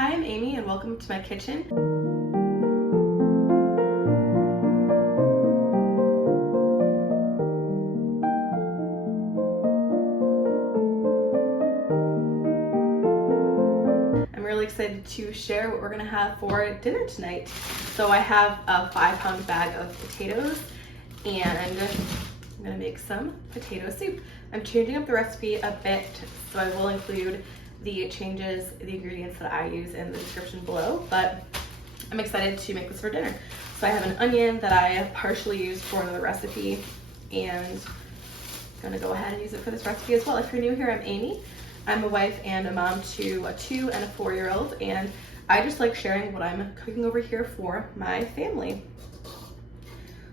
Hi, I'm Amy and welcome to my kitchen. I'm really excited to share what we're gonna have for dinner tonight. So I have a 5-pound bag of potatoes and I'm gonna make some potato soup. I'm changing up the recipe a bit, so I will include the ingredients that I use in the description below, but I'm excited to make this for dinner. So I have an onion that I partially used for the recipe and I'm gonna go ahead and use it for this recipe as well. If you're new here, I'm Amy. I'm a wife and a mom to a 2- and 4-year-old, and I just like sharing what I'm cooking over here for my family.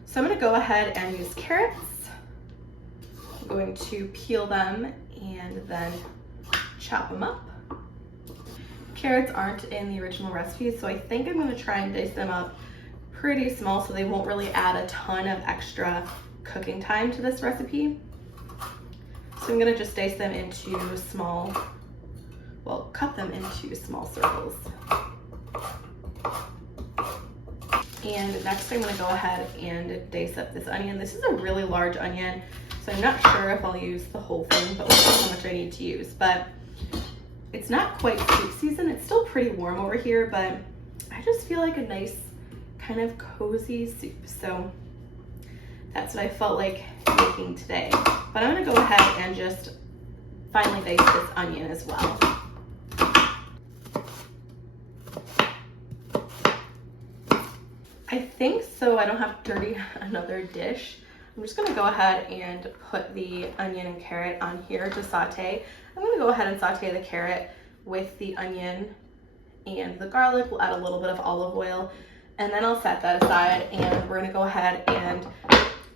So I'm gonna go ahead and use carrots. I'm going to peel them and then chop them up. Carrots aren't in the original recipe, so I think I'm gonna try and dice them up pretty small so they won't really add a ton of extra cooking time to this recipe. So I'm gonna just dice them into cut them into small circles. And next I'm gonna go ahead and dice up this onion. This is a really large onion, so I'm not sure if I'll use the whole thing, but we'll see how much I need to use. But it's not quite soup season. It's still pretty warm over here, but I just feel like a nice kind of cozy soup. So that's what I felt like making today. But I'm gonna go ahead and just finely dice this onion as well. I think so I don't have to dirty another dish. I'm just gonna go ahead and put the onion and carrot on here to saute. I'm gonna go ahead and saute the carrot with the onion and the garlic. We'll add a little bit of olive oil and then I'll set that aside, and we're gonna go ahead and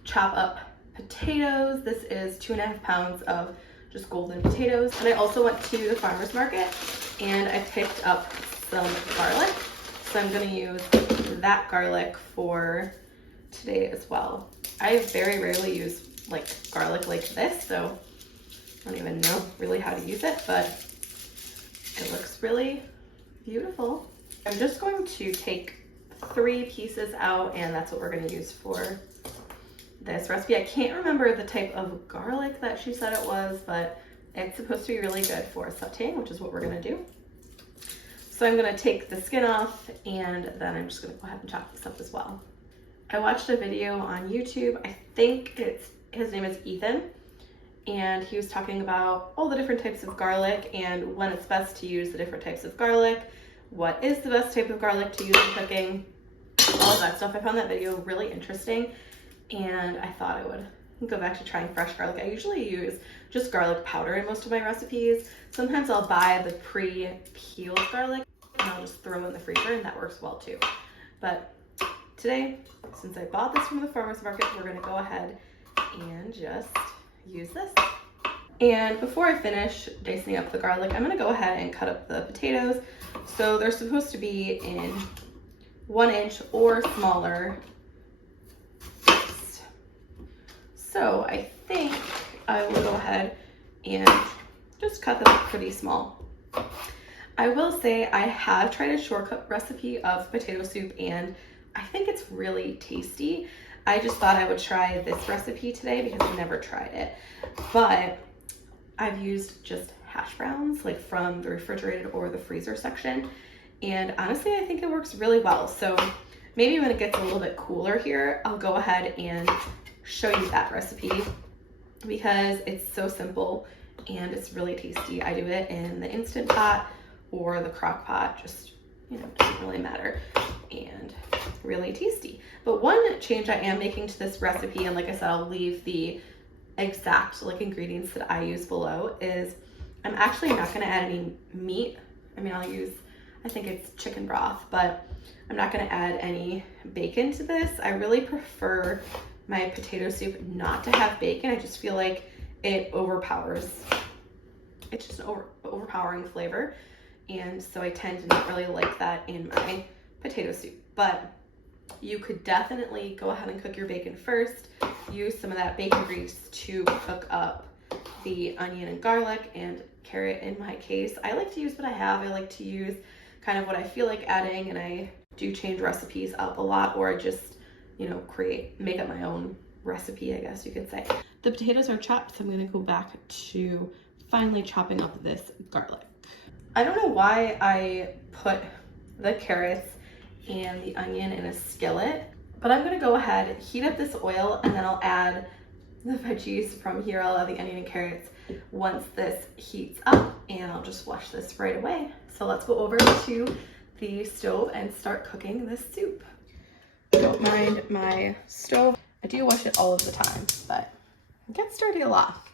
chop up potatoes. This is 2.5 pounds of just golden potatoes. And I also went to the farmer's market and I picked up some garlic. So I'm gonna use that garlic for today as well. I very rarely use garlic like this, so I don't even know really how to use it, but it looks really beautiful. I'm just going to take 3 pieces out, and that's what we're gonna use for this recipe. I can't remember the type of garlic that she said it was, but it's supposed to be really good for sauteing, which is what we're gonna do. So I'm gonna take the skin off, and then I'm just gonna go ahead and chop this up as well. I watched a video on YouTube. I think his name is Ethan, and he was talking about all the different types of garlic and when it's best to use the different types of garlic, what is the best type of garlic to use in cooking, all of that stuff. I found that video really interesting, and I thought I would go back to trying fresh garlic. I usually use just garlic powder in most of my recipes. Sometimes I'll buy the pre-peeled garlic and I'll just throw it in the freezer, and that works well too. But today, since I bought this from the farmer's market, we're gonna go ahead and just use this. And before I finish dicing up the garlic, I'm gonna go ahead and cut up the potatoes. So they're supposed to be in 1 inch or smaller. So I think I will go ahead and just cut them up pretty small. I will say I have tried a shortcut recipe of potato soup and I think it's really tasty. I just thought I would try this recipe today because I've never tried it. But I've used just hash browns from the refrigerated or the freezer section. And honestly, I think it works really well. So maybe when it gets a little bit cooler here, I'll go ahead and show you that recipe because it's so simple and it's really tasty. I do it in the Instant Pot or the crock pot, just, doesn't really matter, and really tasty. But one change I am making to this recipe, and like I said, I'll leave the exact ingredients that I use below, is I'm actually not gonna add any meat. I think it's chicken broth, but I'm not gonna add any bacon to this. I really prefer my potato soup not to have bacon. I just feel like it overpowers. It's just an overpowering flavor. And so I tend to not really like that in my potato soup. But you could definitely go ahead and cook your bacon first. Use some of that bacon grease to cook up the onion and garlic and carrot in my case. I like to use what I have. I like to use kind of what I feel like adding, and I do change recipes up a lot, or I just, you know, make up my own recipe, I guess you could say. The potatoes are chopped, so I'm gonna go back to finally chopping up this garlic. I don't know why I put the carrots and the onion in a skillet, but I'm gonna go ahead, heat up this oil, and then I'll add the veggies from here. I'll add the onion and carrots once this heats up, and I'll just wash this right away. So let's go over to the stove and start cooking this soup. Don't mind my stove. I do wash it all of the time, but it gets dirty a lot.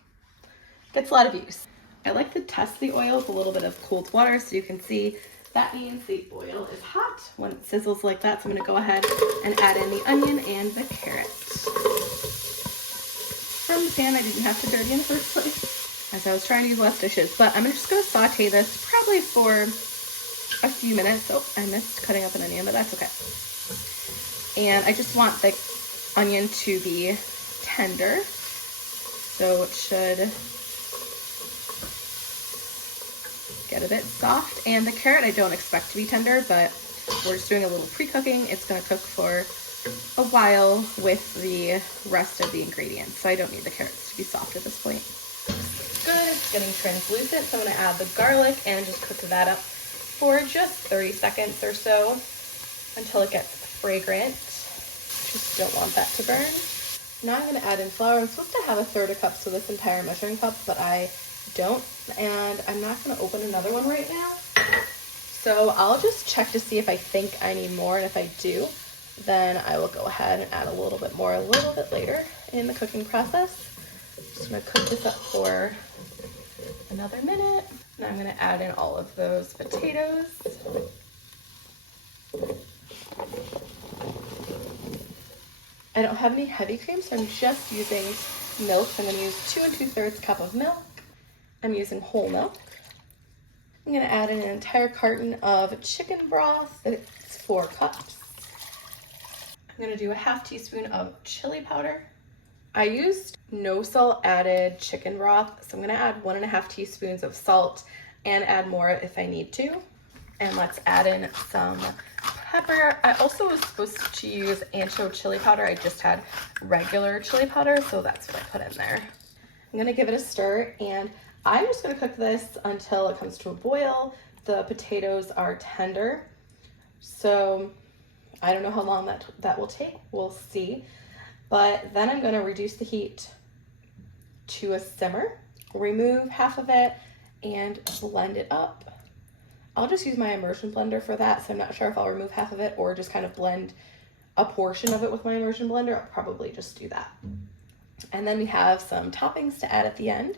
Gets a lot of use. I like to test the oil with a little bit of cold water so you can see that means the oil is hot when it sizzles like that. So I'm gonna go ahead and add in the onion and the carrot. From the pan I didn't have to dirty in the first place, as I was trying to use less dishes, but I'm just gonna saute this probably for a few minutes. Oh, I missed cutting up an onion, but that's okay. And I just want the onion to be tender, so it should get a bit soft. And the carrot I don't expect to be tender, but we're just doing a little pre-cooking. It's gonna cook for a while with the rest of the ingredients, so I don't need the carrots to be soft at this point. Good, it's getting translucent, so I'm gonna add the garlic and just cook that up for just 30 seconds or so until it gets fragrant. Just don't want that to burn. Now I'm gonna add in flour. I'm supposed to have 1/3 cup, so this entire measuring cup, but I don't, and I'm not gonna open another one right now. So I'll just check to see if I think I need more, and if I do, then I will go ahead and add a little bit more a little bit later in the cooking process. Just gonna cook this up for another minute. Now I'm gonna add in all of those potatoes. I don't have any heavy cream, so I'm just using milk. I'm gonna use 2 2/3 cup of milk. I'm using whole milk. I'm gonna add in an entire carton of chicken broth. It's 4 cups. I'm gonna do a 1/2 teaspoon of chili powder. I used no salt added chicken broth, so I'm gonna add 1.5 teaspoons of salt and add more if I need to. And let's add in some pepper. I also was supposed to use ancho chili powder. I just had regular chili powder, so that's what I put in there. I'm gonna give it a stir, and I'm just gonna cook this until it comes to a boil. The potatoes are tender, so I don't know how long that will take. We'll see. But then I'm gonna reduce the heat to a simmer, remove half of it, and blend it up. I'll just use my immersion blender for that, so I'm not sure if I'll remove half of it or just kind of blend a portion of it with my immersion blender. I'll probably just do that. And then we have some toppings to add at the end,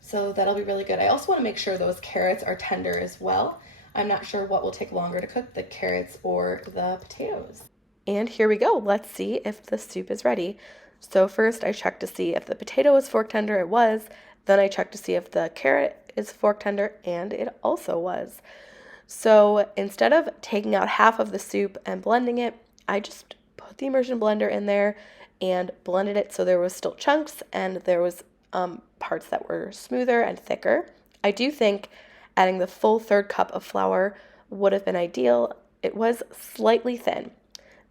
so that'll be really good. I also want to make sure those carrots are tender as well. I'm not sure what will take longer to cook, the carrots or the potatoes. And here we go. Let's see if the soup is ready. So first I checked to see if the potato was fork tender. It was. Then I checked to see if the carrot is fork tender, and it also was. So instead of taking out half of the soup and blending it, I just put the immersion blender in there and blended it so there was still chunks and there was parts that were smoother and thicker. I do think adding the full 1/3 cup of flour would have been ideal. It was slightly thin,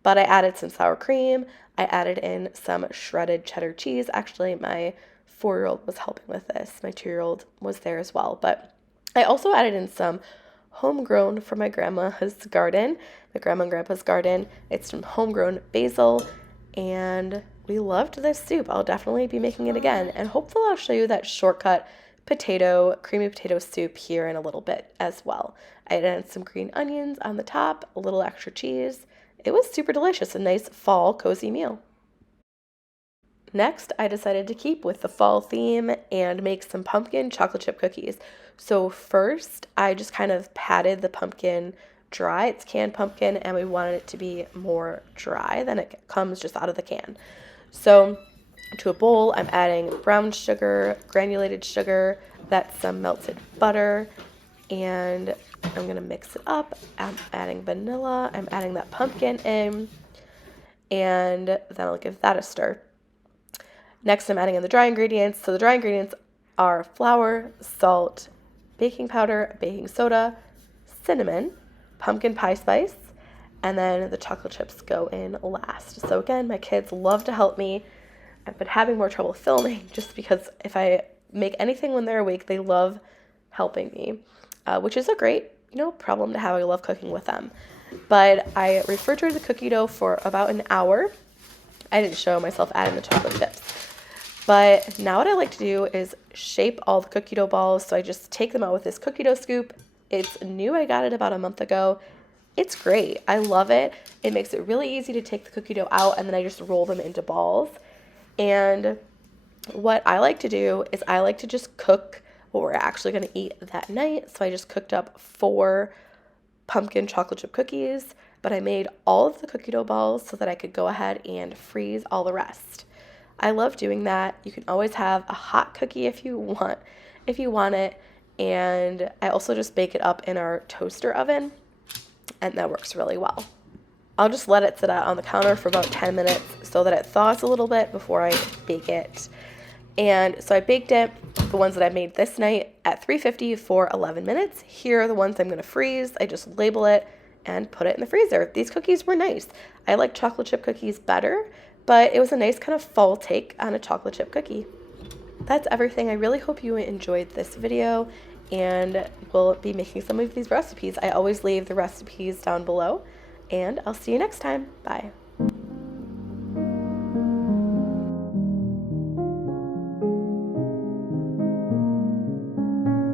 but I added some sour cream. I added in some shredded cheddar cheese. Actually, my 4-year-old was helping with this. My 2-year-old was there as well, but I also added in some homegrown from my grandma's garden, my grandma and grandpa's garden. It's some homegrown basil, and we loved this soup. I'll definitely be making it again, and hopefully I'll show you that shortcut creamy potato soup here in a little bit as well. I added some green onions on the top, a little extra cheese. It was super delicious, a nice fall cozy meal. Next, I decided to keep with the fall theme and make some pumpkin chocolate chip cookies. So first, I just kind of patted the pumpkin dry. It's canned pumpkin, and we wanted it to be more dry than it comes just out of the can. So to a bowl, I'm adding brown sugar, granulated sugar, that's some melted butter, and I'm gonna mix it up. I'm adding vanilla, I'm adding that pumpkin in, and then I'll give that a stir. Next, I'm adding in the dry ingredients. So the dry ingredients are flour, salt, baking powder, baking soda, cinnamon, pumpkin pie spice, and then the chocolate chips go in last. So again, my kids love to help me. I've been having more trouble filming just because if I make anything when they're awake, they love helping me, which is a great, problem to have. I love cooking with them. But I refrigerated the cookie dough for about an hour. I didn't show myself adding the chocolate chips. But now what I like to do is shape all the cookie dough balls. So I just take them out with this cookie dough scoop. It's new. I got it about a month ago. It's great. I love it. It makes it really easy to take the cookie dough out, and then I just roll them into balls. And what I like to do is I like to just cook what we're actually going to eat that night. So I just cooked up 4 pumpkin chocolate chip cookies, but I made all of the cookie dough balls so that I could go ahead and freeze all the rest. I love doing that. You can always have a hot cookie if you want it. And I also just bake it up in our toaster oven, and that works really well. I'll just let it sit out on the counter for about 10 minutes so that it thaws a little bit before I bake it. And so I baked it, the ones that I made this night, at 350 for 11 minutes. Here are the ones I'm going to freeze. I just label it and put it in the freezer. These cookies were nice. I like chocolate chip cookies better, but it was a nice kind of fall take on a chocolate chip cookie. That's everything. I really hope you enjoyed this video, and we'll be making some of these recipes. I always leave the recipes down below, and I'll see you next time. Bye.